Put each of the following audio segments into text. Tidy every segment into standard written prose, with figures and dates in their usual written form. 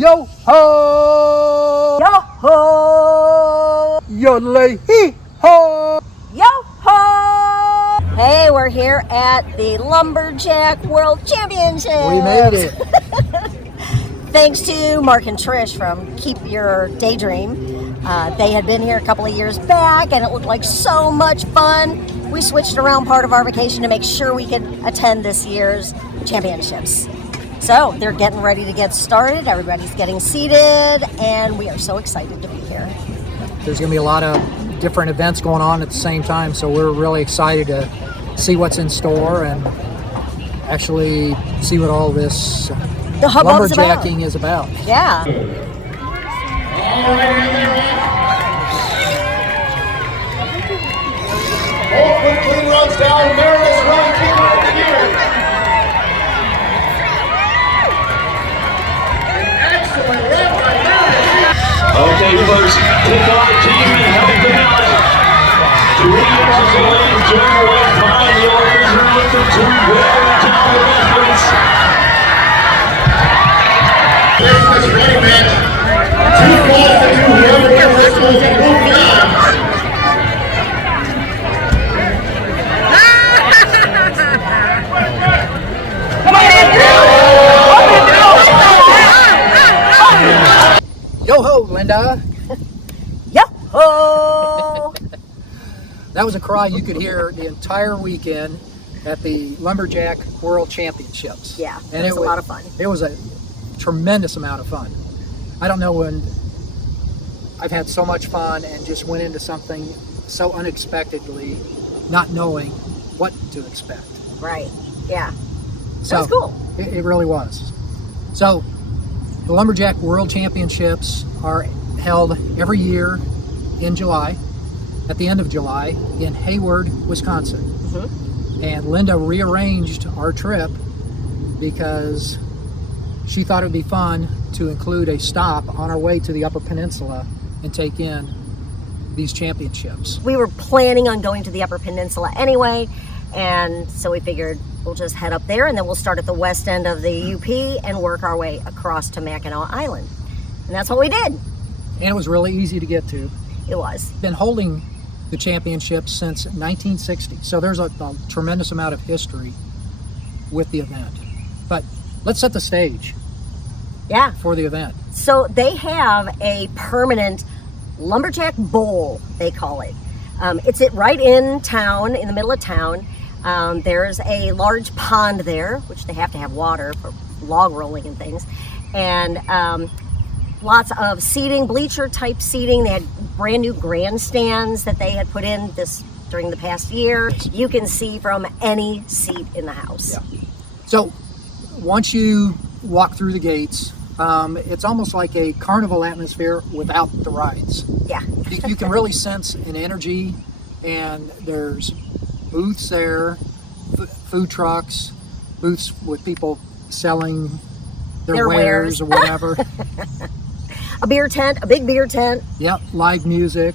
Yo ho! Yo ho! Yodelay hee ho! Yo ho! Hey, we're here at the Lumberjack World Championships. We made it. Thanks to Mark and Trish from Keep Your Daydream. They had been here a couple of years back and it looked like so much fun. We switched around part of our vacation to make sure we could attend this year's championships. So they're getting ready to get started. Everybody's getting seated and we are so excited to be here. There's going to be a lot of different events going on at the same time, so we're really excited to see what's in store and actually see what all this The hubbub's lumberjacking is about. Yeah. Clean runs down, Meredith's running keeper of the year. Excellent run by Meredith. Okay, folks, pick up the team and help them out. 3 inches away, turn away behind the orders, and look for 2 well down the reference. There's this ready match. 2 balls to 2, whoever gets this goes and moving on. Yo ho, Linda! Yo ho! That was a cry you could hear the entire weekend at the Lumberjack World Championships. Yeah, and it was a lot of fun. It was a tremendous amount of fun. I don't know when I've had so much fun and just went into something so unexpectedly, not knowing what to expect. Right, yeah. So That was cool. It really was. So the Lumberjack World Championships are held every year in July, at the end of July, in Hayward, Wisconsin. Mm-hmm. And Linda rearranged our trip because she thought it would be fun to include a stop on our way to the Upper Peninsula and take in these championships. We were planning on going to the Upper Peninsula anyway, and so we figured we'll just head up there and then we'll start at the west end of the UP and work our way across to Mackinac Island. And that's what we did. And it was really easy to get to. It was. Been holding the championships since 1960, so there's a tremendous amount of history with the event. But let's set the stage Yeah. for the event. So they have a permanent Lumberjack Bowl, they call it. It's right in town, in the middle of town. There's a large pond there, which they have to have water for log rolling and things. And lots of seating, bleacher type seating. They had brand new grandstands that they had put in during the past year. You can see from any seat in the house. Yeah. So once you walk through the gates, it's almost like a carnival atmosphere without the rides. Yeah. You can really sense an energy, and there's booths there, food trucks, booths with people selling their wares or whatever. A beer tent, a big beer tent. Yep, live music.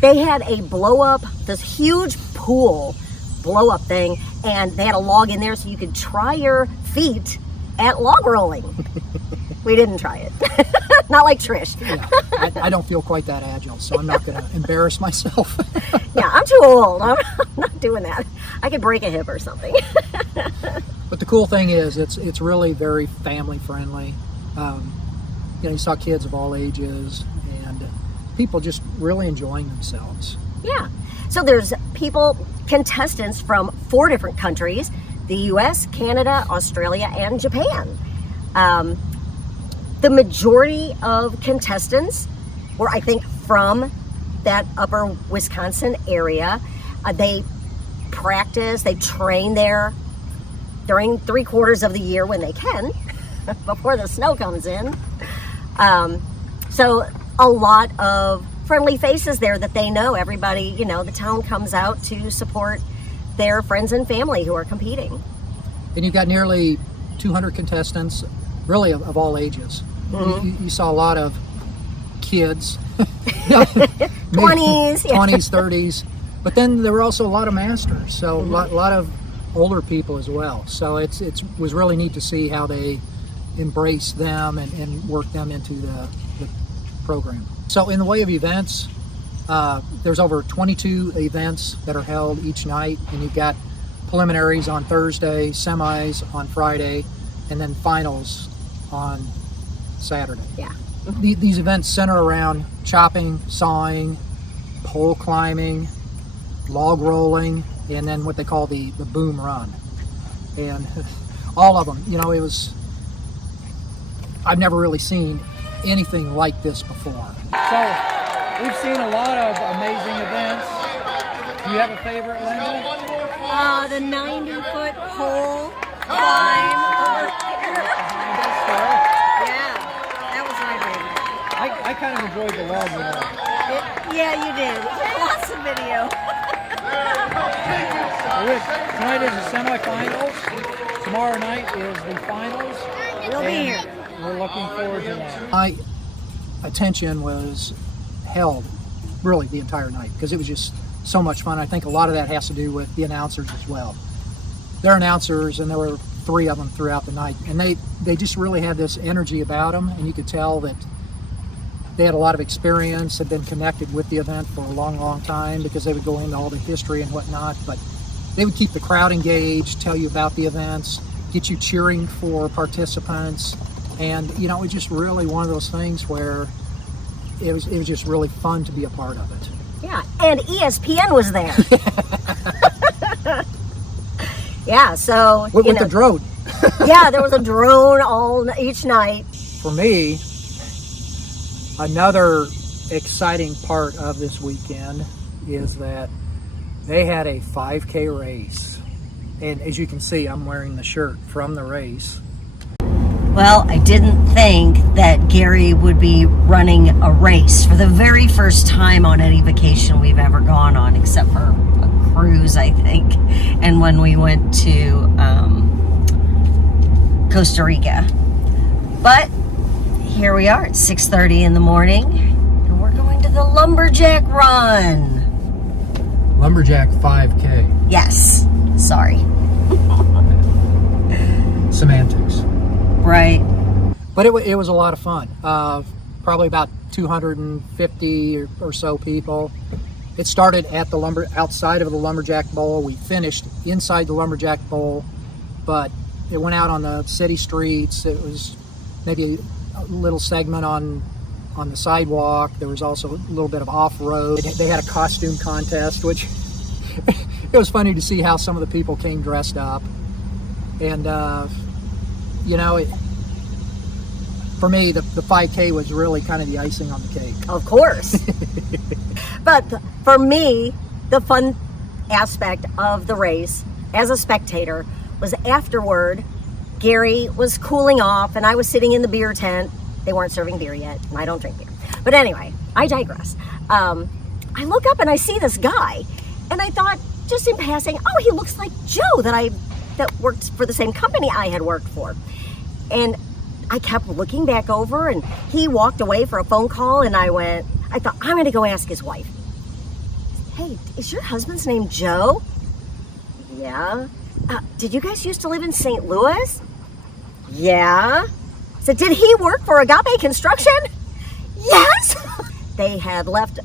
They had a blow up, this huge pool blow up thing, and they had a log in there so you could try your feet at log rolling. We didn't try it. Not like Trish. Yeah, I don't feel quite that agile, so I'm not going to embarrass myself. Yeah, I'm too old. I'm not doing that. I could break a hip or something. But the cool thing is, it's really very family friendly. You saw kids of all ages and people just really enjoying themselves. Yeah. So there's contestants from 4 different countries: the U.S., Canada, Australia, and Japan. The majority of contestants were, I think, from that upper Wisconsin area. They practice, they train there during 3/4 of the year when they can, before the snow comes in. So a lot of friendly faces there that they know. Everybody, the town comes out to support their friends and family who are competing. And you've got nearly 200 contestants, really of all ages. Mm-hmm. You saw a lot of kids, 20s, yeah. 20s, 30s, but then there were also a lot of masters. So Mm-hmm. a lot of older people as well. So it was really neat to see how they embrace them and work them into the program. So in the way of events, there's over 22 events that are held each night, and you've got preliminaries on Thursday, semis on Friday, and then finals on Saturday. Yeah. These events center around chopping, sawing, pole climbing, log rolling, and then what they call the boom run. And all of them, you know, I've never really seen anything like this before. So we've seen a lot of amazing events. Do you have a favorite, Linda? The 90-foot pole climb. Yeah, that was my favorite. I kind of enjoyed the log rolling. Yeah, you did. Awesome video. Tonight is the semifinals. Tomorrow night is the finals. We'll be here. We're looking forward to that. My attention was held really the entire night because it was just so much fun. I think a lot of that has to do with the announcers as well. They're announcers, and there were 3 of them throughout the night, and they just really had this energy about them, and you could tell that they had a lot of experience, had been connected with the event for a long, long time because they would go into all the history and whatnot, but they would keep the crowd engaged, tell you about the events, get you cheering for participants, and you know, it was just really one of those things where it was just really fun to be a part of it. Yeah, and ESPN was there. Yeah, so With the drone. Yeah, there was a drone each night. For me, another exciting part of this weekend is that they had a 5K race. And as you can see, I'm wearing the shirt from the race. Well, I didn't think that Gary would be running a race for the very first time on any vacation we've ever gone on, except for a cruise, I think, and when we went to Costa Rica. But here we are at 6:30 in the morning, and we're going to the Lumberjack Run. Lumberjack 5K. Yes, sorry. Semantics. Right. But it was a lot of fun. Probably about 250 or so people. It started at the outside of the Lumberjack Bowl. We finished inside the Lumberjack Bowl, but it went out on the city streets. It was maybe a little segment on the sidewalk. There was also a little bit of off-road. They had a costume contest, which it was funny to see how some of the people came dressed up. And you know, for me, the 5K was really kind of the icing on the cake. Of course. But for me, the fun aspect of the race as a spectator was afterward, Gary was cooling off and I was sitting in the beer tent. They weren't serving beer yet, and I don't drink beer. But anyway, I digress. I look up and I see this guy, and I thought, just in passing, oh, he looks like Joe that worked for the same company I had worked for. And I kept looking back over, and he walked away for a phone call, and I thought, I'm going to go ask his wife. Hey, is your husband's name Joe? Yeah. Did you guys used to live in St. Louis? Yeah. So did he work for Agape Construction? Yes. They had left,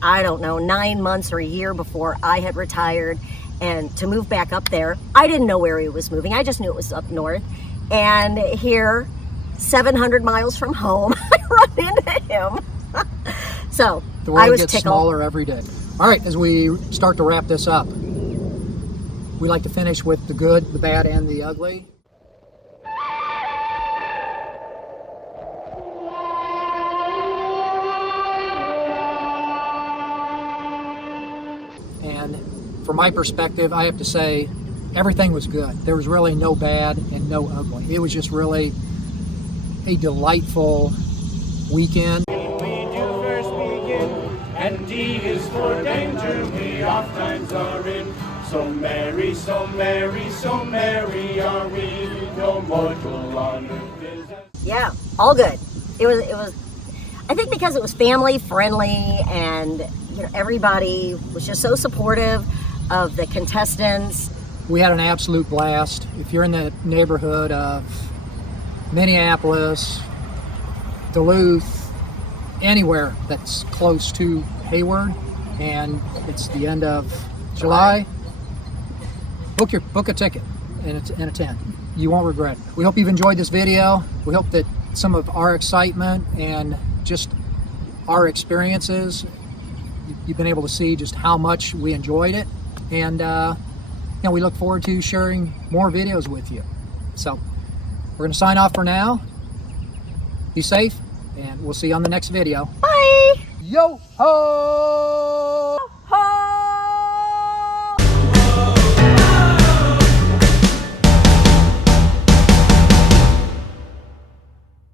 I don't know, 9 months or a year before I had retired, and to move back up there. I didn't know where he was moving. I just knew it was up north. And here, 700 miles from home, I run into him. So the world I was gets tickled. smaller every day. All right, as we start to wrap this up, we like to finish with the good, the bad, and the ugly. And from my perspective, I have to say everything was good. There was really no bad and no ugly. It was just really a delightful weekend. We do first begin, and D is for danger we oft times are in. So merry, so merry, so merry are we, no mortal on earth is. Yeah, all good. It was. I think because it was family friendly, and you know, everybody was just so supportive of the contestants. We had an absolute blast. If you're in the neighborhood of Minneapolis, Duluth, anywhere that's close to Hayward, and it's the end of July, book a ticket and attend. You won't regret it. We hope you've enjoyed this video. We hope that some of our excitement and just our experiences, you've been able to see just how much we enjoyed it, and we look forward to sharing more videos with you. So we're going to sign off for now. Be safe, and we'll see you on the next video. Bye! Yo ho!